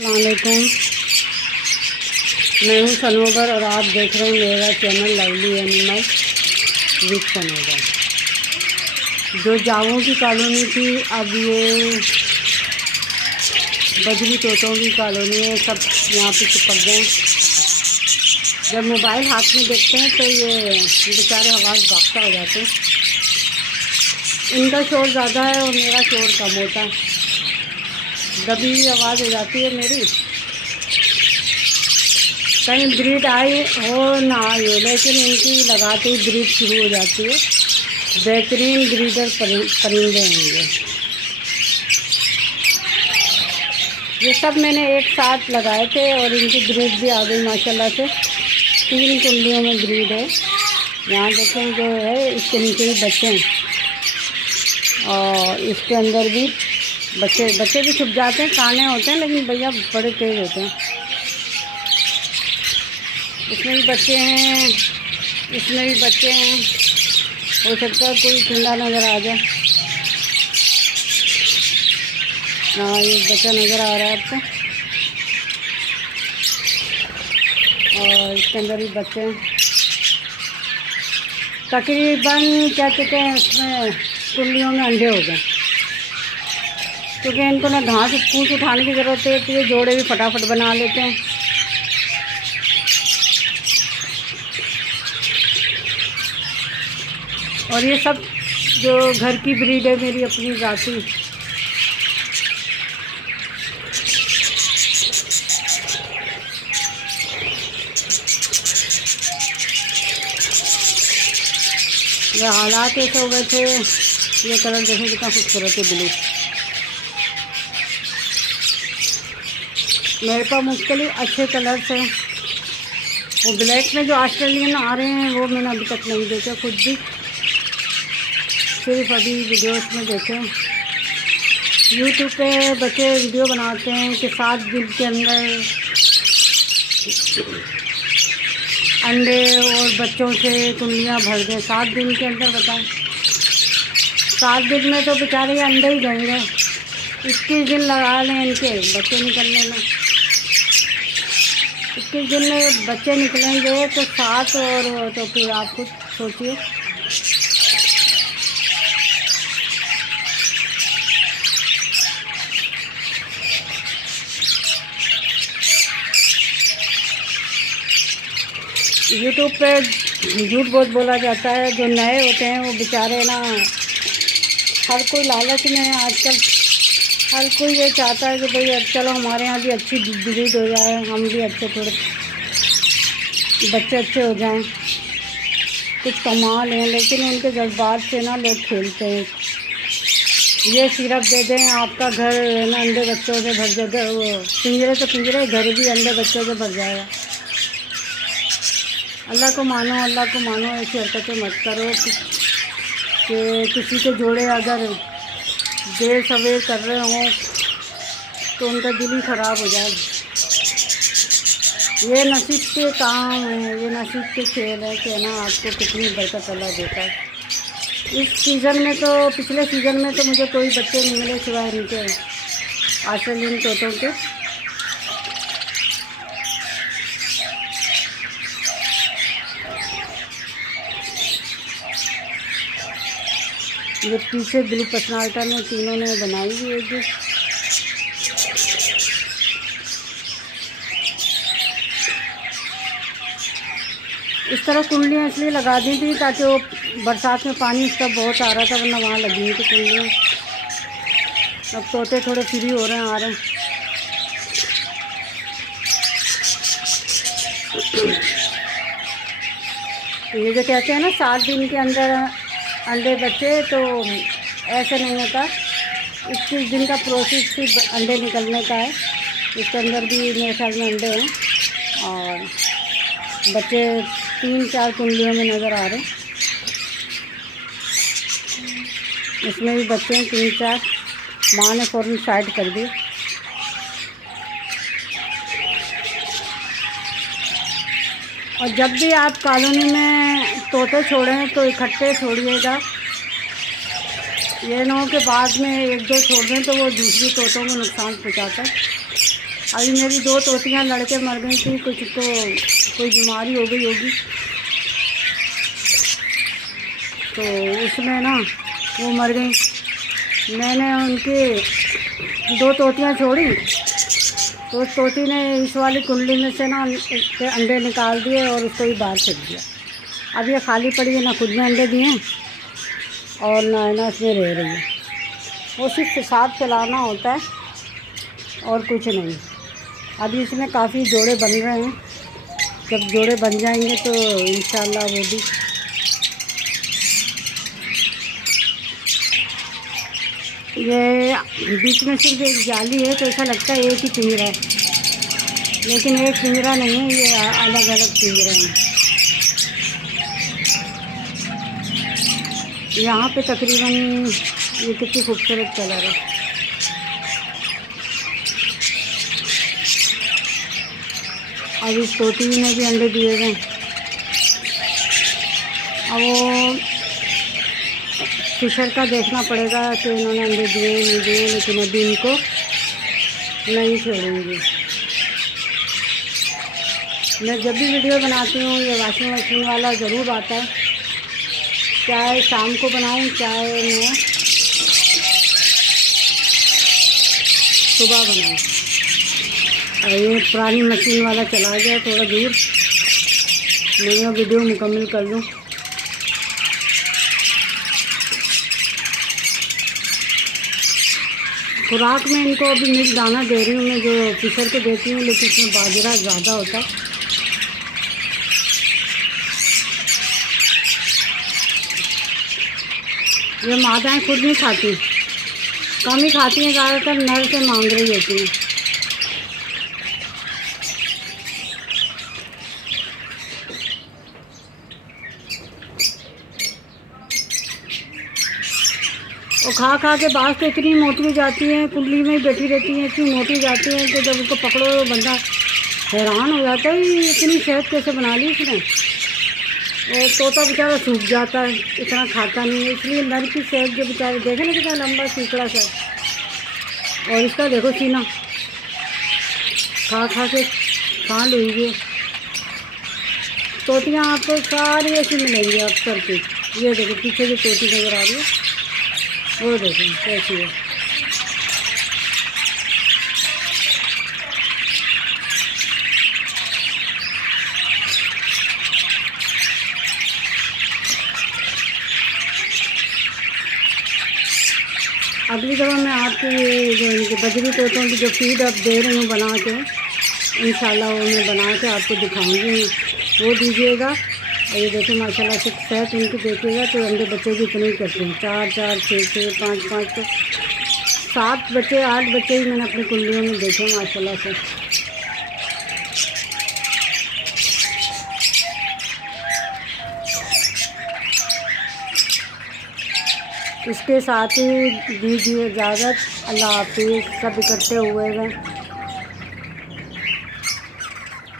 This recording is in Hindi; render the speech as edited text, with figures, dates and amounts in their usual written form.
अस्सलामुअलैकुम। मैं हूँ सनोबर और आप देख रहे हैं मेरा channel lovely animal with Sanobar. जो जावों की कॉलोनी थी अब ये बजरी तोतों की कॉलोनी है। सब यहाँ पे चिपक गए। जब मोबाइल हाथ में देखते हैं तो ये बेचारे आवाज़ भागता हो जाते हैं। इनका शोर ज़्यादा है और मेरा शोर कम होता है। दबी हुई आवाज़ हो जाती है मेरी। कहीं ब्रीड आई हो ना आई हो, लेकिन इनकी लगाते ही ब्रीड शुरू हो जाती है। बेहतरीन ब्रीडर परिंदे हैं ये सब मैंने एक साथ लगाए थे और इनकी ब्रीड भी आ गई माशाल्लाह से। 3 कुंडियों में ब्रीड है। यहाँ देखें जो है इसके नीचे भी बच्चे हैं और इसके अंदर भी बच्चे भी छुप जाते हैं। काने होते हैं लेकिन भैया बड़े तेज़ होते हैं। इसमें भी बच्चे हैं, इसमें भी बच्चे हैं। हो सकता है कोई ठंडा नज़र आ जाए। हाँ, ये बच्चा नज़र आ रहा है आपको और इसके अंदर भी बच्चे हैं। तकरीबन क्या कहते हैं इसमें कुंडियों में अंडे हो गए, क्योंकि इनको ना घास फूस उठाने की ज़रूरत है तो ये जोड़े भी फटाफट बना लेते हैं। और ये सब जो घर की ब्रीड है मेरी अपनी जाती। ये हालात ऐसे हो गए थे। ये कलर देखें कितना खूबसूरत है, ब्लू। मेरे पास मुख्तलिफ अच्छे कलर्स हैं। वो ब्लैक में जो ऑस्ट्रेलियन आ रहे हैं वो मैंने अभी तक नहीं देखे, खुद भी सिर्फ अभी वीडियोस में देखे। यूट्यूब पे बच्चे वीडियो बनाते हैं कि 7 दिन के अंदर अंडे और बच्चों से कुंडियाँ भर दें। 7 दिन के अंदर बताएं। 7 दिन में तो बेचारे अंडे ही देंगे। 21 दिन लगा लें इनके बच्चे निकलने में। 21 दिन में बच्चे निकलेंगे तो 7 और तो फिर आप खुद सोचिए। यूट्यूब पे झूठ बहुत बोला जाता है। जो नए होते हैं वो बेचारे ना, हर कोई लालच में है आजकल। हर कोई ये चाहता है कि भाई अब चलो हमारे यहाँ भी अच्छी ब्रीड हो जाए, हम भी अच्छे थोड़े बच्चे अच्छे हो जाएं, कुछ कमा लें। लेकिन उनके जज्बात से ना लोग खेलते हैं। ये सिर्फ दे दें आपका घर ना अंडे बच्चों से भर जाएगा। वो पिंजरे तो पिंजरे, घर भी अंडे बच्चों से भर जाएगा। अल्लाह को मानो, अल्लाह को मानो। ऐसी हरकतें मत करो कि किसी के जोड़े अगर देर सवेर कर रहे हों तो उनका दिल ही ख़राब हो जाए। ये नसीब के काम है, ये नसीब के खेल है कि ना आपको कितनी बरकत अल्लाह देता है। इस सीज़न में तो, पिछले सीज़न में तो मुझे कोई बच्चे नहीं मिले सिवाय इनके ऑस्ट्रेलियन तोतों के। ये पीछे ब्लू पर्सनालिटी में तीनों ने बनाई हुई है। इस तरह कुंडलियाँ इसलिए लगा दी थी ताकि वो बरसात में पानी इसका बहुत आ रहा था, वरना वहाँ लगी हुई थी कुंडलियाँ। अब तोते थोड़े फ्री हो रहे हैं, आ रहे हैं। तो ये जो कहते हैं ना 7 दिन के अंदर अंडे बच्चे, तो ऐसे नहीं होता। 21 दिन का प्रोसेस भी अंडे निकलने का है। इसके अंदर भी मेरे ख्याल में अंडे हैं और बच्चे 3-4 कुंडलियों में नज़र आ रहे हैं। इसमें भी बच्चे हैं 3-4। माँ ने फ़ौरन साइड कर दिए। और जब भी आप कॉलोनी में तोते छोड़ें तो इकट्ठे छोड़िएगा। ये ना हो कि बाद में 1-2 छोड़ दें तो वो दूसरी तोतों को नुकसान पहुँचाता है। अभी मेरी 2 तोतियाँ लड़के मर गई थी, कुछ तो कोई बीमारी हो गई होगी, तो उसमें ना वो मर गई। मैंने उनकी 2 तोतियाँ छोड़ी, तो उस तोती ने इस वाली कुंडली में से ना उसके अंडे निकाल दिए और उसको भी बाहर फेंक दिया। अब ये खाली पड़ी है, ना खुद ने अंडे दिए और ना इसमें रह रही है। वो सिर्फ पेशाब चलाना होता है और कुछ नहीं। अभी इसमें काफ़ी जोड़े बन रहे हैं, जब जोड़े बन जाएंगे तो इंशाल्लाह वो भी। ये बीच में सिर्फ एक जाली है, तो ऐसा लगता है एक ही पिंजरा है, लेकिन एक पिंजरा नहीं है, ये अलग अलग पिंजरे हैं। यहाँ पे तकरीबन ये कितनी खूबसूरत कलर है। अब इस तोती ने भी अंडे दिए गए। अब वो फिशर का देखना पड़ेगा कि इन्होंने अंडे दिए नहीं दिए, लेकिन अभी इनको नहीं छोड़ूंगी। मैं जब भी वीडियो बनाती हूँ ये वॉशिंग मशीन वाला ज़रूर आता है, चाहे शाम को बनाऊँ चाहे मैं सुबह बनाऊँ। और ये पुरानी मशीन वाला चला गया थोड़ा दूर, मैं वीडियो मुकम्मल कर लूँ। खुराक में इनको अभी मिक्स दाना दे रही हूँ मैं, जो फिशर को देती हूँ, लेकिन इसमें बाजरा ज़्यादा होता है। ये मादाएँ खुद नहीं खाती, कम ही खाती हैं, ज़्यादातर नर से मांग रही होती हैं। और खा खा के बाँस तो इतनी मोटी हो जाती हैं, कुंडली में ही बैठी रहती हैं, इतनी मोटी हो जाती हैं कि जब उसको पकड़ो तो बंदा हैरान हो जाता है, इतनी सेहत कैसे बना ली इसने। और तोता बेचारा सूख जाता है, इतना खाता नहीं है, इसलिए नर की सेहत जो बेचारे देखे ना कितना लंबा सीकड़ा सा, और इसका देखो सीना खा खा के फांड हुई है। तोतियाँ आपको सारी ऐसी मिलेंगी अक्सर की। ये देखो पीछे जो तोती नज़र आ रही है वो देखो कैसी है। अगली दफ़ा मैं आपकी जो इनके बजरी तोतों की जो फीड अब दे रही हूँ बना के, इंशाल्लाह वो मैं बना के आपको दिखाऊंगी, वो दीजिएगा। और ये देखो माशाल्लाह से सेहत उनकी देखिएगा तो अंडे बच्चे भी इतने ही करते हैं, 4 4 6 6 5 5 तो 7 बच्चे 8 बच्चे ही मैंने अपनी कुंडलियों में देखे माशाल्लाह से। इसके साथ ही दीजिए इजाज़त। अल्लाह हाफिज़। सब इकट्ठे हुए हैं।